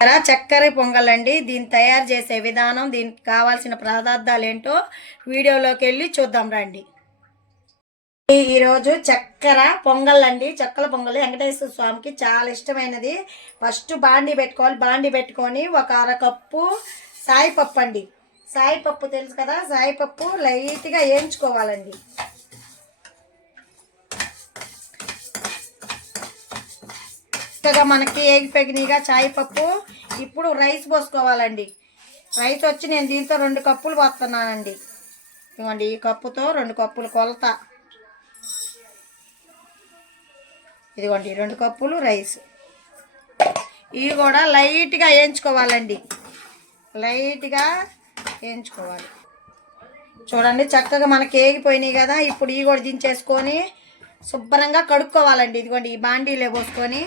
చక్కెర పొంగల్ అండి దీన్ని తయారు చేసే విధానం దీనికి కావాల్సిన పదార్థాలు ఏంటో వీడియోలోకి వెళ్ళి చూద్దాం రండి. ఈరోజు చక్కెర పొంగల్ అండి చక్కెర పొంగల్ వెంకటేశ్వర స్వామికి చాలా ఇష్టమైనది. ఫస్ట్ బాండి పెట్టుకోవాలి. బాండి పెట్టుకొని ఒక అరకప్పు సాయిపప్పు అండి సాయిపప్పు తెలుసు కదా? సాయిపప్పు లైట్గా వేయించుకోవాలండి. చక్కగా మనకి ఏగిపెగినీగా చాయ్ పప్పు. ఇప్పుడు రైస్ పోసుకోవాలండి. రైస్ వచ్చి నేను దీంతో రెండు కప్పులు పోస్తున్నానండి. ఇదిగోండి ఈ కప్పుతో రెండు కప్పులు కొలత. ఇదిగోండి రెండు కప్పులు రైస్. ఇవి కూడా లైట్గా వేయించుకోవాలండి. లైట్గా వేయించుకోవాలి. చూడండి చక్కగా మనకి ఏగిపోయినాయి కదా. ఇప్పుడు ఇవి కూడా దించేసుకొని శుభ్రంగా కడుక్కోవాలండి. ఇదిగోండి ఈ బాండీలే పోసుకొని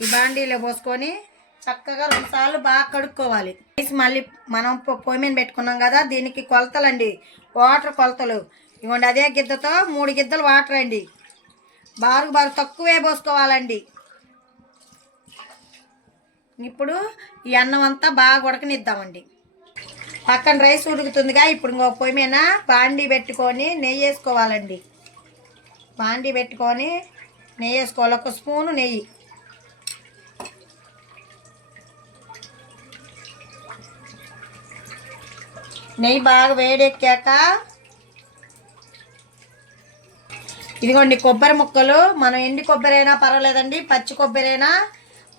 ఈ బాండీలో పోసుకొని చక్కగా రెండుసార్లు బాగా కడుక్కోవాలి. రైస్ మళ్ళీ మనం పొ- పొయ్యి మీద పెట్టుకున్నాం కదా దీనికి కొలతలండి. వాటర్ కొలతలు. ఇవ్వండి అదే గిద్దతో మూడు గిద్దలు వాటర్ అండి. బారు బారు తక్కువే పోసుకోవాలండి. ఇప్పుడు ఈ అన్నం అంతా బాగా ఉడకనిద్దామండి. పక్కన రైస్ ఉడుకుతుందిగా ఇప్పుడు ఇంకో పొయ్యి మీద బాండీ పెట్టుకొని నెయ్యి వేసుకోవాలండి. బాండీ పెట్టుకొని నెయ్యి వేసుకోవాలి. ఒక స్పూను నెయ్యి. నెయ్యి బాగా వేడెక్కాక ఇదిగోండి కొబ్బరి ముక్కలు. మనం ఎండి కొబ్బరి అయినా పర్వాలేదండి. పచ్చి కొబ్బరి అయినా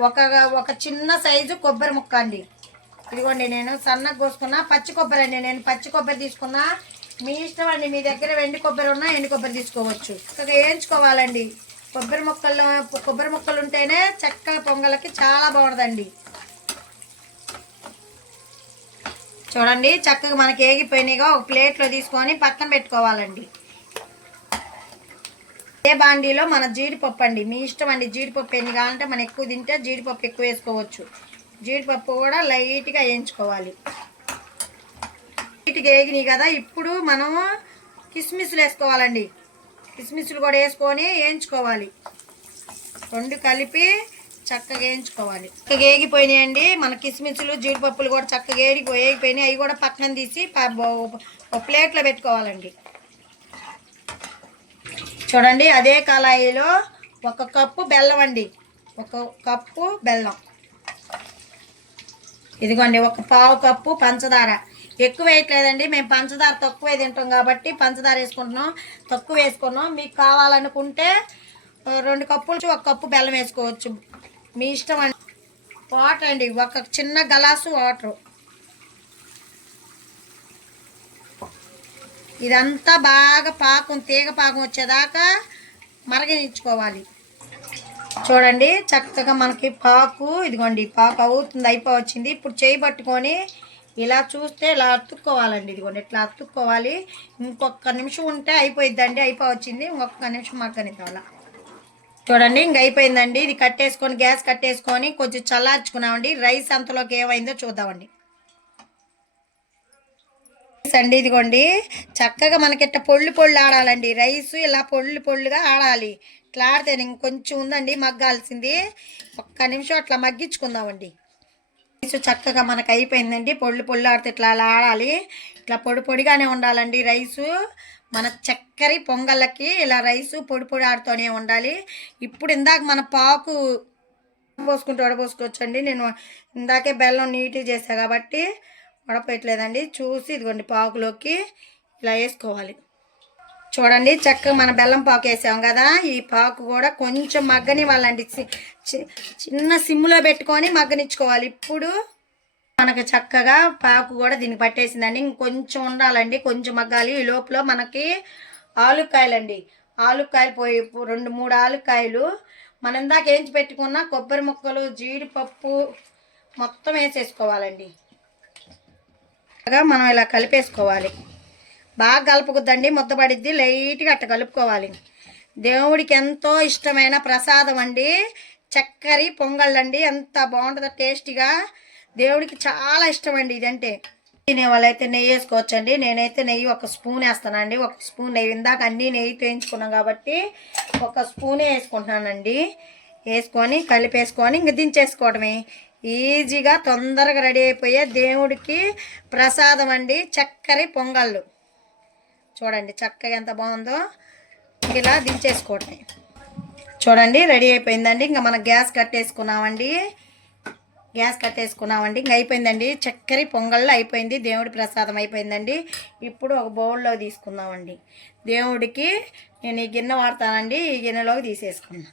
ఒక ఒక చిన్న సైజు కొబ్బరి ముక్క అండి. ఇదిగోండి నేను సన్నగా కోసుకున్నా. పచ్చి కొబ్బరి అండి. నేను పచ్చి కొబ్బరి తీసుకున్నా. మీ ఇష్టం అండి. మీ దగ్గర ఎండి కొబ్బరి ఉన్నా ఎండి కొబ్బరి తీసుకోవచ్చు. చక్కగా వేయించుకోవాలండి. కొబ్బరి ముక్కలు కొబ్బరి ముక్కలు ఉంటేనే చక్కగా పొంగలకి చాలా బాగుంటుందండి. చూడండి చక్కగా మనకి ఏగిపోయినాయిగా ఒక ప్లేట్లో తీసుకొని పక్కన పెట్టుకోవాలండి. ఏ బాండీలో మన జీడిపప్పు అండి మీ ఇష్టం అండి జీడిపప్పు ఎన్ని కావాలంటే మనం ఎక్కువ తింటే జీడిపప్పు ఎక్కువ వేసుకోవచ్చు. జీడిపప్పు కూడా లైట్గా వేయించుకోవాలి. లైట్గా వేగినాయి కదా ఇప్పుడు మనము కిస్మిస్లు వేసుకోవాలండి. కిస్మిస్లు కూడా వేసుకొని వేయించుకోవాలి. రెండు కలిపి చక్కగా వేయించుకోవాలి. చక్కగా వేగిపోయినాయండి. మన కిస్మిస్లు జీడిపప్పులు కూడా చక్కగా ఏడి వేగిపోయినాయి అవి కూడా పక్కన తీసి ఒక ప్లేట్లో పెట్టుకోవాలండి. చూడండి అదే కళాయిలో ఒక కప్పు బెల్లం అండి. ఒక కప్పు బెల్లం. ఇదిగోండి ఒక పావు కప్పు పంచదార. ఎక్కువ వేయట్లేదండి. మేము పంచదార తక్కువే తింటాం కాబట్టి పంచదార వేసుకుంటున్నాం. తక్కువ వేసుకున్నాం. మీకు కావాలనుకుంటే రెండు కప్పులు ఒక కప్పు బెల్లం వేసుకోవచ్చు. మీ ఇష్టం అండి. వాటర్ అండి ఒక చిన్న గలాసు వాటర్ ఇదంతా బాగా పాకం తీగ పాకం వచ్చేదాకా మరగనిచ్చుకోవాలి. చూడండి చక్కగా మనకి పాకు ఇదిగోండి పాకు అవుతుంది అయిపోవచ్చింది. ఇప్పుడు చేయి పట్టుకొని ఇలా చూస్తే ఇలా అతుక్కోవాలండి. ఇదిగోండి ఇట్లా అతుక్కోవాలి. ఇంకొక నిమిషం ఉంటే అయిపోయిద్దండి అయిపోవచ్చింది. ఇంకొక నిమిషం మగ్గనిద్దాం అలా చూడండి ఇంక అయిపోయిందండి. ఇది కట్టేసుకొని గ్యాస్ కట్టేసుకొని కొంచెం చల్లార్చుకున్నామండి. రైస్ అంతలోకి ఏమైందో చూద్దామండి. అండి ఇదిగోండి. చక్కగా మనకిట్ట పొళ్ళు పొళ్ళు ఆడాలండి. రైస్ ఇలా పొళ్ళు పొళ్ళుగా ఆడాలి. ఇట్లా ఆడితే ఇంకొంచెం ఉందండి మగ్గాల్సింది. ఒక్క నిమిషం అట్లా మగ్గించుకుందామండి. రైస్ చక్కగా మనకు అయిపోయిందండి. పొళ్ళు పొళ్ళు ఆడితే ఇట్లా అలా ఆడాలి. ఇట్లా పొడి పొడిగానే ఉండాలండి రైసు. మన చక్కెర పొంగళ్ళకి ఇలా రైసు పొడి పొడి ఆడుతూనే ఉండాలి. ఇప్పుడు ఇందాక మన పాకు పోసుకుంటూ వడపోసుకోవచ్చండి నేను ఇందాకే బెల్లం నీట్గా చేసా కాబట్టి వడపోయట్లేదండి చూసి ఇదిగోండి పాకులోకి ఇలా వేసుకోవాలి. చూడండి చక్కగా మన బెల్లం పాకు వేసాం కదా. ఈ పాకు కూడా కొంచెం మగ్గని వాళ్ళండి చిన్న సిమ్లో పెట్టుకొని మగ్గనిచ్చుకోవాలి. ఇప్పుడు మనకి చక్కగా పాకు కూడా దీన్ని పట్టేసిందండి. ఇంకొంచెం ఉండాలండి. కొంచెం మగ్గాలి. ఈ లోపల మనకి ఆలుకాయలండి ఆలుకాయలు పోయి రెండు మూడు ఆలుకాయలు మనం ఇందాక ఏంచి పెట్టుకున్న కొబ్బరి ముక్కలు జీడిపప్పు మొత్తం వేసేసుకోవాలండి. మనం ఇలా కలిపేసుకోవాలి. బాగా కలుపుకుద్దండి. ముద్దపడిద్ది లైట్గా అట్ట కలుపుకోవాలి. దేవుడికి ఎంతో ఇష్టమైన ప్రసాదం అండి. చక్కెర పొంగళ్ళండి ఎంత బాగుంటుందో టేస్టీగా దేవుడికి చాలా ఇష్టం అండి ఇదంటే. తినే వాళ్ళైతే నెయ్యి వేసుకోవచ్చండి. నేనైతే నెయ్యి ఒక స్పూన్ వేస్తానండి. ఒక స్పూన్ నెయ్యి ఇందాక అన్నీ నెయ్యి వేయించుకున్నాం కాబట్టి ఒక స్పూనే వేసుకుంటున్నానండి. వేసుకొని కలిపేసుకొని ఇంక దించేసుకోవడమే. ఈజీగా తొందరగా రెడీ అయిపోయే దేవుడికి ప్రసాదం అండి. చక్కెర పొంగళ్ళు. చూడండి చక్కగా ఎంత బాగుందో. ఇలా దించేసుకోవటమే చూడండి రెడీ అయిపోయిందండి. ఇంకా మనం గ్యాస్ కట్టేసుకున్నామండి. గ్యాస్ కట్టేసుకున్నామండి. ఇంకా అయిపోయిందండి. చక్కెర పొంగల్లో అయిపోయింది. దేవుడి ప్రసాదం అయిపోయిందండి. ఇప్పుడు ఒక బౌల్లో తీసుకుందామండి. దేవుడికి నేను ఈ గిన్నె వాడతానండి. ఈ గిన్నెలోకి తీసేసుకున్నా.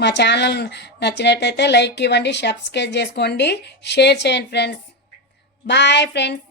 మా ఛానల్ నచ్చినట్టయితే లైక్ ఇవ్వండి సబ్స్క్రైబ్ చేసుకోండి షేర్ చేయండి ఫ్రెండ్స్. Bye friends.